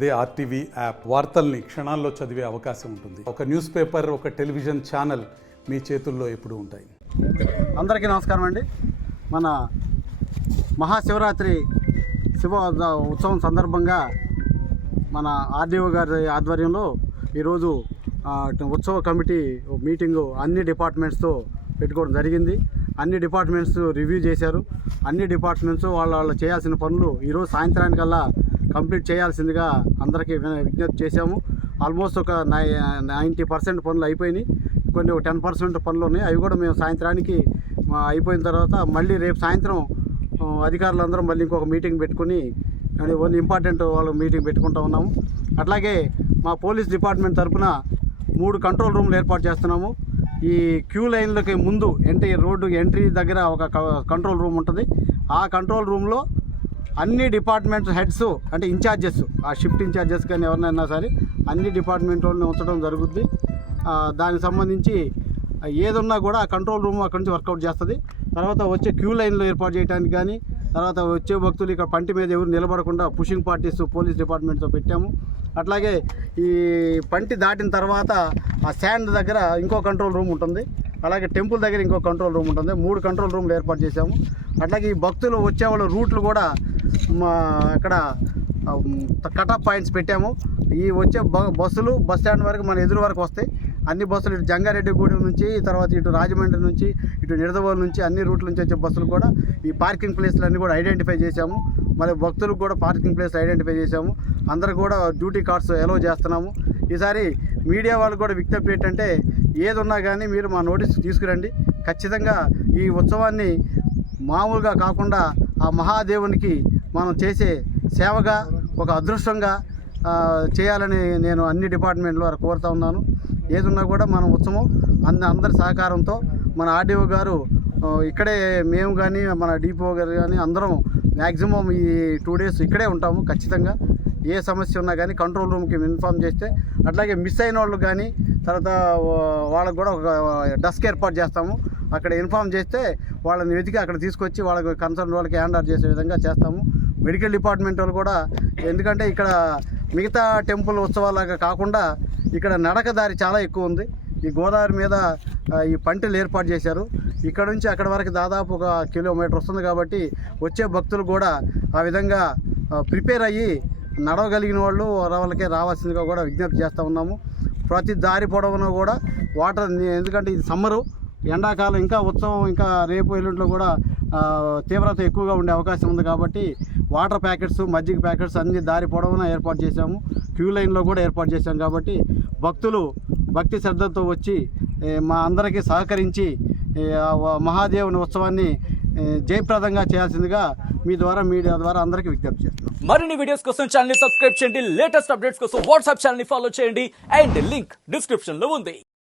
అదే RTV app వార్తల్ని క్షణాల్లో చదివే అవకాశం ఉంటుంది. ఒక న్యూస్ పేపర్, ఒక టెలివిజన్ ఛానల్ మీ చేతుల్లో ఎప్పుడూ ఉంటాయి. అందరికీ నమస్కారం అండి. మన మహాశివరాత్రి ఉత్సవం సందర్భంగా మన ఆర్డీఓ గారి ఆధ్వర్యంలో ఈరోజు ఉత్సవ కమిటీ మీటింగు అన్ని డిపార్ట్మెంట్స్తో పెట్టుకోవడం జరిగింది. అన్ని డిపార్ట్మెంట్స్ రివ్యూ చేశారు. అన్ని డిపార్ట్మెంట్స్ వాళ్ళు చేయాల్సిన పనులు ఈరోజు సాయంత్రానికల్లా కంప్లీట్ చేయాల్సిందిగా అందరికీ విజ్ఞప్తి చేశాము. ఆల్మోస్ట్ ఒక 90% పనులు అయిపోయినాయి. కొన్ని 10% పనులు ఉన్నాయి. అవి కూడా మేము సాయంత్రానికి అయిపోయిన తర్వాత మళ్ళీ రేపు సాయంత్రం అధికారులందరం మళ్ళీ ఇంకొక మీటింగ్ పెట్టుకుని కొన్ని ఇంపార్టెంట్ వాళ్ళు మీటింగ్ పెట్టుకుంటూ ఉన్నాము. అట్లాగే మా పోలీస్ డిపార్ట్మెంట్ తరఫున 3 కంట్రోల్ రూమ్లు ఏర్పాటు చేస్తున్నాము. ఈ క్యూ లైన్లకి ముందు రోడ్డు ఎంట్రీ దగ్గర ఒక కంట్రోల్ రూమ్ ఉంటుంది. ఆ కంట్రోల్ రూమ్లో అన్ని డిపార్ట్మెంట్ హెడ్స్ అంటే ఇన్ఛార్జెస్, ఆ షిఫ్ట్ ఇన్ఛార్జెస్ కానీ ఎవరినైనా సరే అన్ని డిపార్ట్మెంట్ వాళ్ళని ఉంచడం జరుగుద్ది. దానికి సంబంధించి ఏదున్నా కూడా ఆ కంట్రోల్ రూమ్ అక్కడి నుంచి వర్కౌట్ చేస్తుంది. తర్వాత వచ్చే క్యూ లైన్లో ఏర్పాటు చేయడానికి కానీ, తర్వాత వచ్చే భక్తులు ఇక్కడ పంటి మీద ఎవరు నిలబడకుండా పుషింగ్ పార్టీస్ పోలీస్ డిపార్ట్మెంట్తో పెట్టాము. అట్లాగే ఈ పంటి దాటిన తర్వాత ఆ శాండ్ దగ్గర ఇంకో కంట్రోల్ రూమ్ ఉంటుంది. అలాగే టెంపుల్ దగ్గర ఇంకో కంట్రోల్ రూమ్ ఉంటుంది. 3 కంట్రోల్ రూమ్లు ఏర్పాటు చేశాము. అట్లాగే ఈ భక్తులు వచ్చేవాళ్ళ రూట్లు కూడా అక్కడ కటాఫ్ పాయింట్స్ పెట్టాము. ఈ వచ్చే బస్సులు బస్ స్టాండ్ వరకు మన ఎదురు వరకు వస్తాయి. అన్ని బస్సులు ఇటు జంగారెడ్డిగూడెం నుంచి, తర్వాత ఇటు రాజమండ్రి నుంచి, ఇటు నిడదవోలు నుంచి అన్ని రూట్ల నుంచి వచ్చే బస్సులు కూడా ఈ పార్కింగ్ ప్లేస్లు అన్నీ కూడా ఐడెంటిఫై చేశాము. మరి భక్తులకు కూడా పార్కింగ్ ప్లేస్ ఐడెంటిఫై చేశాము. అందరూ కూడా డ్యూటీ కార్డ్స్ అలౌ చేస్తున్నాము. ఈసారి మీడియా వాళ్ళు కూడా విజ్ఞప్తి ఏంటంటే ఏదున్నా కానీ మీరు మా నోటీస్ తీసుకురండి. ఖచ్చితంగా ఈ ఉత్సవాన్ని మామూలుగా కాకుండా ఆ మహాదేవునికి మనం చేసే సేవగా ఒక అదృష్టంగా చేయాలని నేను అన్ని డిపార్ట్మెంట్ల వారు కోరుతా ఉన్నాను. ఏదున్నా కూడా మన ఉత్సవం అందరి సహకారంతో మన ఆర్డీఓ గారు ఇక్కడే, మేము కానీ మన డిపిఓ గారు కానీ అందరం మ్యాక్సిమం ఈ 2 days ఇక్కడే ఉంటాము. ఖచ్చితంగా ఏ సమస్య ఉన్నా కానీ కంట్రోల్ రూమ్కి ఇన్ఫామ్ చేస్తే, అట్లాగే మిస్ అయిన వాళ్ళు కానీ తర్వాత వాళ్ళకు కూడా ఒక డెస్క్ ఏర్పాటు చేస్తాము. అక్కడ ఇన్ఫామ్ చేస్తే వాళ్ళని వెతికి అక్కడ తీసుకొచ్చి వాళ్ళకి కన్సర్న్ వాళ్ళకి హ్యాండ్ ఓవర్ చేసే విధంగా చేస్తాము. మెడికల్ డిపార్ట్మెంట్ వాళ్ళు కూడా, ఎందుకంటే ఇక్కడ మిగతా టెంపుల్ ఉత్సవాలాగా కాకుండా ఇక్కడ నడక దారి చాలా ఎక్కువ ఉంది. ఈ గోదావరి మీద ఈ పంటలు ఏర్పాటు చేశారు. ఇక్కడ నుంచి అక్కడ వరకు దాదాపు 1 కిలోమీటర్ వస్తుంది. కాబట్టి వచ్చే భక్తులు కూడా ఆ విధంగా ప్రిపేర్ అయ్యి నడవగలిగిన వాళ్ళు వాళ్ళకే రావాల్సిందిగా కూడా విజ్ఞప్తి చేస్తూ ఉన్నాము. ప్రతి దారి పొడవున కూడా వాటర్, ఎందుకంటే ఇది సమ్మరు, ఎండాకాలం ఇంకా ఉత్సవం ఇంకా రేపు ఎల్లుండిలో కూడా తీవ్రత ఎక్కువగా ఉండే అవకాశం ఉంది. కాబట్టి వాటర్ ప్యాకెట్స్, మజ్జిగ ప్యాకెట్స్ అన్ని దారి పొడవునా ఏర్పాటు చేశాము. క్యూ లైన్లో కూడా ఏర్పాటు చేశాం. కాబట్టి భక్తులు భక్తి శ్రద్ధలతో వచ్చి మా అందరికీ సహకరించి మహాదేవుని ఉత్సవాన్ని జయప్రదంగా చేయాల్సిందిగా మీ ద్వారా, మీడియా ద్వారా అందరికీ విజ్ఞప్తి చేస్తున్నాం. మరిన్ని వీడియోస్ కోసం ఛానల్ ని సబ్స్క్రైబ్ చేయండి. లేటెస్ట్ అప్డేట్స్ కోసం వాట్సాప్ ఛానల్ ని ఫాలో చేయండి. అండ్ లింక్ డిస్క్రిప్షన్ లో ఉంది.